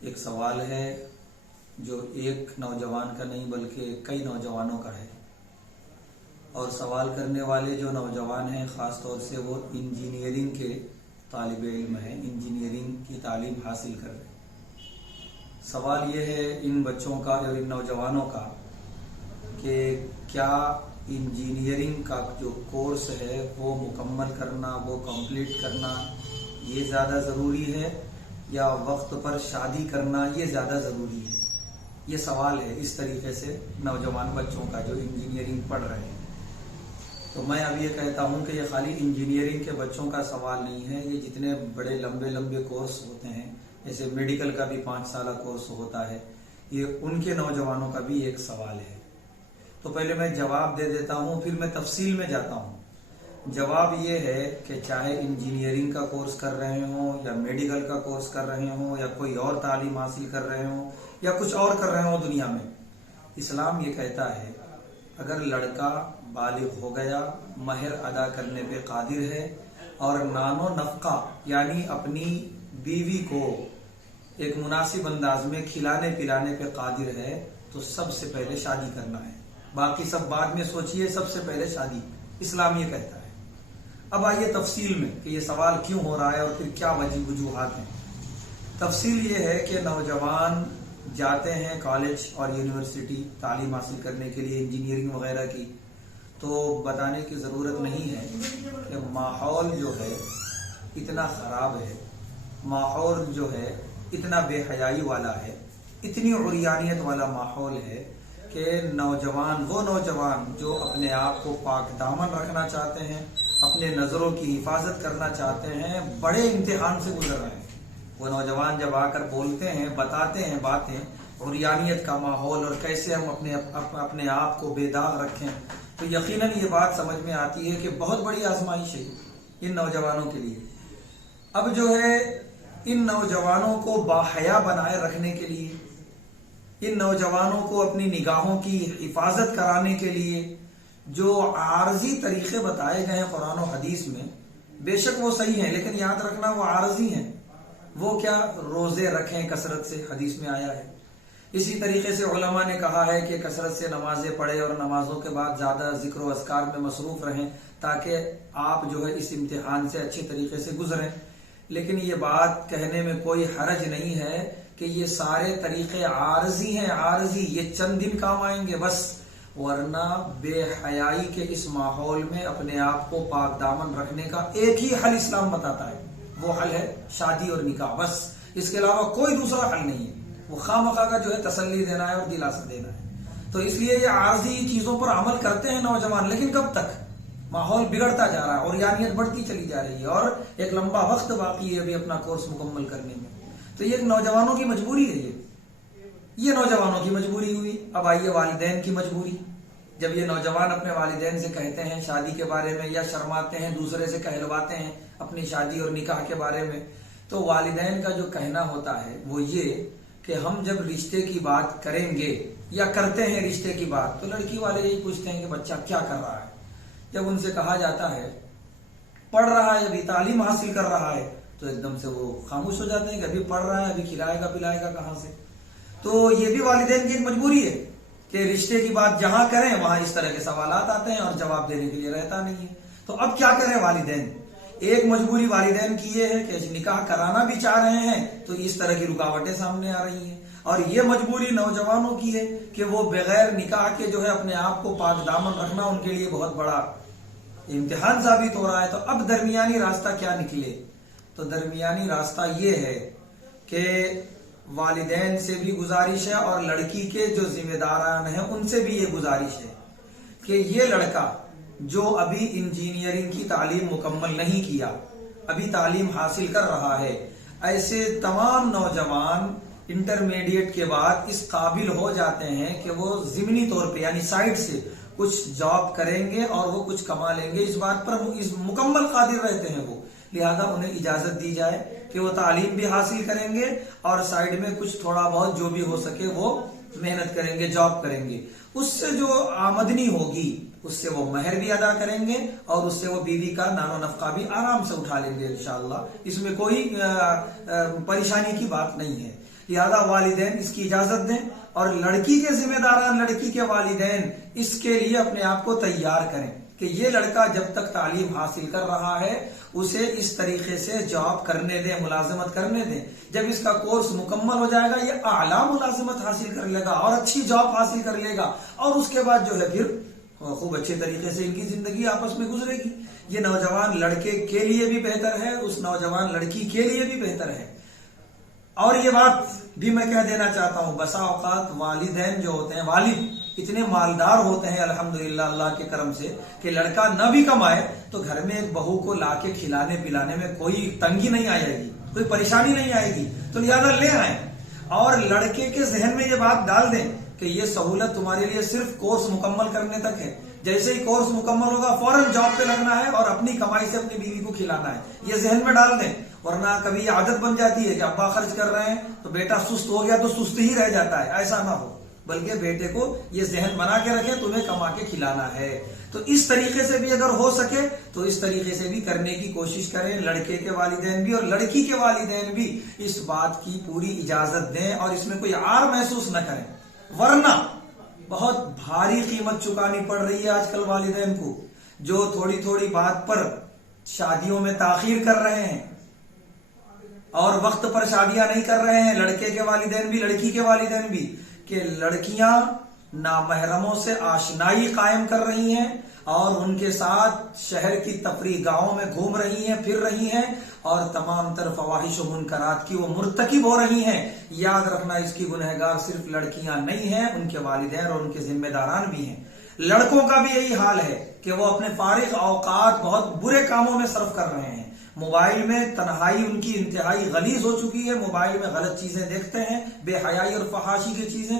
ایک سوال ہے جو ایک نوجوان کا نہیں بلکہ کئی نوجوانوں کا ہے، اور سوال کرنے والے جو نوجوان ہیں خاص طور سے وہ انجینئرنگ کے طالب علم ہیں، انجینئرنگ کی تعلیم حاصل کر رہے ہیں۔ سوال یہ ہے ان بچوں کا اور ان نوجوانوں کا کہ کیا انجینئرنگ کا جو کورس ہے وہ مکمل کرنا، وہ کمپلیٹ کرنا یہ زیادہ ضروری ہے یا وقت پر شادی کرنا یہ زیادہ ضروری ہے؟ یہ سوال ہے اس طریقے سے نوجوان بچوں کا جو انجینئرنگ پڑھ رہے ہیں۔ تو میں اب یہ کہتا ہوں کہ یہ خالی انجینئرنگ کے بچوں کا سوال نہیں ہے، یہ جتنے بڑے لمبے کورس ہوتے ہیں، جیسے میڈیکل کا بھی 5 سالہ کورس ہوتا ہے، یہ ان کے نوجوانوں کا بھی ایک سوال ہے۔ تو پہلے میں جواب دے دیتا ہوں، پھر میں تفصیل میں جاتا ہوں۔ جواب یہ ہے کہ چاہے انجینئرنگ کا کورس کر رہے ہوں یا میڈیکل کا کورس کر رہے ہوں یا کوئی اور تعلیم حاصل کر رہے ہوں یا کچھ اور کر رہے ہوں دنیا میں، اسلام یہ کہتا ہے اگر لڑکا بالغ ہو گیا، مہر ادا کرنے پہ قادر ہے اور نان و نفقہ یعنی اپنی بیوی کو ایک مناسب انداز میں کھلانے پلانے پہ قادر ہے تو سب سے پہلے شادی کرنا ہے، باقی سب بعد میں سوچئے، سب سے پہلے شادی، اسلام یہ کہتا ہے۔ اب آئیے تفصیل میں کہ یہ سوال کیوں ہو رہا ہے اور پھر کیا وجوہات ہیں۔ تفصیل یہ ہے کہ نوجوان جاتے ہیں کالج اور یونیورسٹی تعلیم حاصل کرنے کے لیے انجینئرنگ وغیرہ کی، تو بتانے کی ضرورت نہیں ہے کہ ماحول جو ہے اتنا خراب ہے، ماحول جو ہے اتنا بے حیائی والا ہے، اتنی عریانیت والا ماحول ہے کہ وہ نوجوان جو اپنے آپ کو پاک دامن رکھنا چاہتے ہیں، اپنے نظروں کی حفاظت کرنا چاہتے ہیں، بڑے امتحان سے گزر رہے ہیں۔ وہ نوجوان جب آ کر بولتے ہیں، بتاتے ہیں باتیں عریانیت کا ماحول اور کیسے ہم اپنے آپ کو بے داغ رکھیں، تو یقیناً یہ بات سمجھ میں آتی ہے کہ بہت بڑی آزمائش ہے ان نوجوانوں کے لیے۔ اب جو ہے ان نوجوانوں کو باحیا بنائے رکھنے کے لیے، ان نوجوانوں کو اپنی نگاہوں کی حفاظت کرانے کے لیے جو عارضی طریقے بتائے گئے ہیں قرآن و حدیث میں، بے شک وہ صحیح ہیں لیکن یاد رکھنا وہ عارضی ہیں۔ وہ کیا؟ روزے رکھیں کثرت سے، حدیث میں آیا ہے۔ اسی طریقے سے علماء نے کہا ہے کہ کثرت سے نمازیں پڑھیں اور نمازوں کے بعد زیادہ ذکر و اذکار میں مصروف رہیں تاکہ آپ جو ہے اس امتحان سے اچھے طریقے سے گزریں۔ لیکن یہ بات کہنے میں کوئی حرج نہیں ہے کہ یہ سارے طریقے عارضی ہیں، عارضی، یہ چند دن کام آئیں گے بس، ورنہ بے حیائی کے اس ماحول میں اپنے آپ کو پاک دامن رکھنے کا ایک ہی حل اسلام بتاتا ہے، وہ حل ہے شادی اور نکاح، بس اس کے علاوہ کوئی دوسرا حل نہیں ہے۔ وہ خواہ مخواہ کا جو ہے تسلی دینا ہے اور دلاسا دینا ہے۔ تو اس لیے یہ عارضی چیزوں پر عمل کرتے ہیں نوجوان، لیکن کب تک؟ ماحول بگڑتا جا رہا ہے اور یانیت بڑھتی چلی جا رہی ہے اور ایک لمبا وقت باقی ہے ابھی اپنا کورس مکمل کرنے میں۔ تو یہ نوجوانوں کی مجبوری ہے، یہ نوجوانوں کی مجبوری ہوئی۔ اب آئیے والدین کی مجبوری۔ جب یہ نوجوان اپنے والدین سے کہتے ہیں شادی کے بارے میں یا شرماتے ہیں، دوسرے سے کہلواتے ہیں اپنی شادی اور نکاح کے بارے میں، تو والدین کا جو کہنا ہوتا ہے وہ یہ کہ ہم جب رشتے کی بات کریں گے یا کرتے ہیں رشتے کی بات، تو لڑکی والے یہی پوچھتے ہیں کہ بچہ کیا کر رہا ہے۔ جب ان سے کہا جاتا ہے پڑھ رہا ہے، ابھی تعلیم حاصل کر رہا ہے، تو ایک دم سے وہ خاموش ہو جاتے ہیں کہ ابھی پڑھ رہا ہے، ابھی کھلائے گا پلائے گا کہاں سے۔ تو یہ بھی والدین کی ایک مجبوری ہے کہ رشتے کی بات جہاں کریں وہاں اس طرح کے سوالات آتے ہیں اور جواب دینے کے لیے رہتا نہیں ہے۔ تو اب کیا کریں والدین؟ ایک مجبوری والدین کی یہ ہے کہ نکاح کرانا بھی چاہ رہے ہیں تو اس طرح کی رکاوٹیں سامنے آ رہی ہیں، اور یہ مجبوری نوجوانوں کی ہے کہ وہ بغیر نکاح کے جو ہے اپنے آپ کو پاک دامن رکھنا ان کے لیے بہت بڑا امتحان ثابت ہو رہا ہے۔ تو اب درمیانی راستہ کیا نکلے؟ تو درمیانی راستہ یہ ہے کہ والدین سے بھی گزارش ہے اور لڑکی کے جو ذمہ داران ہیں ان سے بھی یہ گزارش ہے کہ یہ لڑکا جو ابھی انجینئرنگ کی تعلیم مکمل نہیں کیا، ابھی تعلیم حاصل کر رہا ہے، ایسے تمام نوجوان انٹرمیڈیٹ کے بعد اس قابل ہو جاتے ہیں کہ وہ ضمنی طور پہ یعنی سائڈ سے کچھ جاب کریں گے اور وہ کچھ کما لیں گے، اس بات پر اس مکمل قادر رہتے ہیں وہ، لہذا انہیں اجازت دی جائے کہ وہ تعلیم بھی حاصل کریں گے اور سائڈ میں کچھ تھوڑا بہت جو بھی ہو سکے وہ محنت کریں گے، جاب کریں گے، اس سے جو آمدنی ہوگی اس سے وہ مہر بھی ادا کریں گے اور اس سے وہ بیوی کا نان و نفقہ بھی آرام سے اٹھا لیں گے انشاءاللہ، اس میں کوئی پریشانی کی بات نہیں ہے۔ لہذا والدین اس کی اجازت دیں اور لڑکی کے ذمہ داران لڑکی کے والدین اس کے لیے اپنے آپ کو تیار کریں کہ یہ لڑکا جب تک تعلیم حاصل کر رہا ہے اسے اس طریقے سے جاب کرنے دیں، ملازمت کرنے دیں. جب اس کا کورس مکمل ہو جائے گا یہ اعلیٰ ملازمت حاصل کر لے گا اور اچھی جاب حاصل کر لے گا، اور اس کے بعد جو ہے پھر خوب اچھے طریقے سے ان کی زندگی آپس میں گزرے گی. یہ نوجوان لڑکے کے لیے بھی بہتر ہے، اس نوجوان لڑکی کے لیے بھی بہتر ہے. اور یہ بات بھی میں کہہ دینا چاہتا ہوں، بسا اوقات والدین جو ہوتے ہیں، والد اتنے مالدار ہوتے ہیں الحمدللہ اللہ کے کرم سے کہ لڑکا نہ بھی کمائے تو گھر میں ایک بہو کو لا کے کھلانے پلانے میں کوئی تنگی نہیں آئے گی، کوئی پریشانی نہیں آئے گی، تو لہذا لے آئیں اور لڑکے کے ذہن میں یہ بات ڈال دیں کہ یہ سہولت تمہارے لیے صرف کورس مکمل کرنے تک ہے. جیسے ہی کورس مکمل ہوگا فوراً جاب پہ لگنا ہے اور اپنی کمائی سے اپنی بیوی کو کھلانا ہے، یہ ذہن میں ڈال دیں. ورنہ کبھی یہ عادت بن جاتی ہے کہ ابا خرچ کر رہے ہیں تو بیٹا سست ہو گیا تو سست ہی رہ جاتا ہے. ایسا نہ ہو، بلکہ بیٹے کو یہ ذہن بنا کے رکھیں تمہیں کما کے کھلانا ہے. تو اس طریقے سے بھی اگر ہو سکے تو اس طریقے سے بھی کرنے کی کوشش کریں. لڑکے کے والدین بھی اور لڑکی کے والدین بھی اس بات کی پوری اجازت دیں اور اس میں کوئی عار محسوس نہ کریں. ورنہ بہت بھاری قیمت چکانی پڑ رہی ہے آج کل والدین کو، جو تھوڑی تھوڑی بات پر شادیوں میں تاخیر کر رہے ہیں اور وقت پر شادیاں نہیں کر رہے ہیں. لڑکے کے والدین بھی لڑکی کے والدین بھی، کہ لڑکیاں نامحرموں سے آشنائی قائم کر رہی ہیں اور ان کے ساتھ شہر کی تفریح گاہوں میں گھوم رہی ہیں، پھر رہی ہیں اور تمام تر فواحش و منکرات کی وہ مرتکب ہو رہی ہیں. یاد رکھنا اس کی گنہگار صرف لڑکیاں نہیں ہیں، ان کے والدین اور ان کے ذمہ داران بھی ہیں. لڑکوں کا بھی یہی حال ہے کہ وہ اپنے فارغ اوقات بہت برے کاموں میں صرف کر رہے ہیں. موبائل میں تنہائی ان کی انتہائی غلیظ ہو چکی ہے، موبائل میں غلط چیزیں دیکھتے ہیں، بے حیائی اور فحاشی کی چیزیں،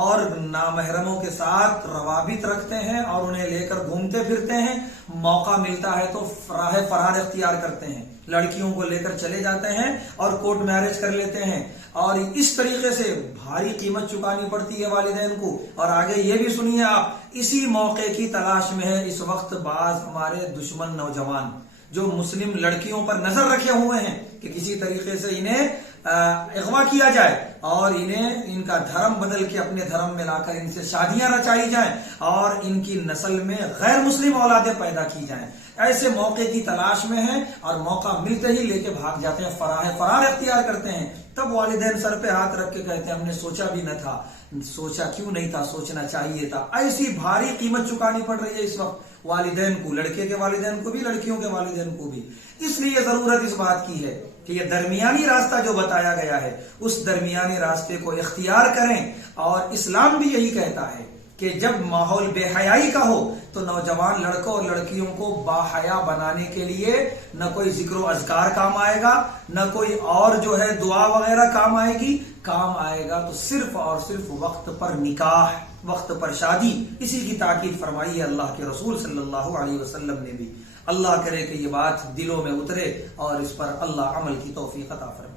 اور نامحرموں کے ساتھ روابط رکھتے ہیں اور انہیں لے کر گھومتے پھرتے ہیں. موقع ملتا ہے تو راہ فرار اختیار کرتے ہیں، لڑکیوں کو لے کر چلے جاتے ہیں اور کورٹ میرج کر لیتے ہیں. اور اس طریقے سے بھاری قیمت چکانی پڑتی ہے والدین کو. اور آگے یہ بھی سنیے آپ، اسی موقع کی تلاش میں ہے اس وقت بعض ہمارے دشمن نوجوان جو مسلم لڑکیوں پر نظر رکھے ہوئے ہیں کہ کسی طریقے سے انہیں اغوا کیا جائے اور انہیں ان کا دھرم بدل کے اپنے دھرم میں لا کر ان سے شادیاں رچائی جائیں اور ان کی نسل میں غیر مسلم اولادیں پیدا کی جائیں. ایسے موقع کی تلاش میں ہیں اور موقع ملتے ہی لے کے بھاگ جاتے ہیں، فرار اختیار کرتے ہیں. تب والدین سر پہ ہاتھ رکھ کے کہتے ہیں ہم نے سوچا بھی نہ تھا. سوچا کیوں نہیں تھا؟ سوچنا چاہیے تھا. ایسی بھاری قیمت چکانی پڑ رہی ہے اس وقت والدین کو، لڑکے کے والدین کو بھی، لڑکیوں کے والدین کو بھی. اس لیے ضرورت اس بات کی ہے کہ یہ درمیانی راستہ جو بتایا گیا ہے اس درمیانی راستے کو اختیار کریں. اور اسلام بھی یہی کہتا ہے کہ جب ماحول بے حیائی کا ہو تو نوجوان لڑکوں اور لڑکیوں کو باحیا بنانے کے لیے نہ کوئی ذکر و اذکار کام آئے گا، نہ کوئی اور جو ہے دعا وغیرہ کام آئے گی. کام آئے گا تو صرف اور صرف وقت پر نکاح، وقت پر شادی. اسی کی تاکید فرمائی ہے اللہ کے رسول صلی اللہ علیہ وسلم نے بھی. اللہ کرے کہ یہ بات دلوں میں اترے اور اس پر اللہ عمل کی توفیق عطا فرمائے.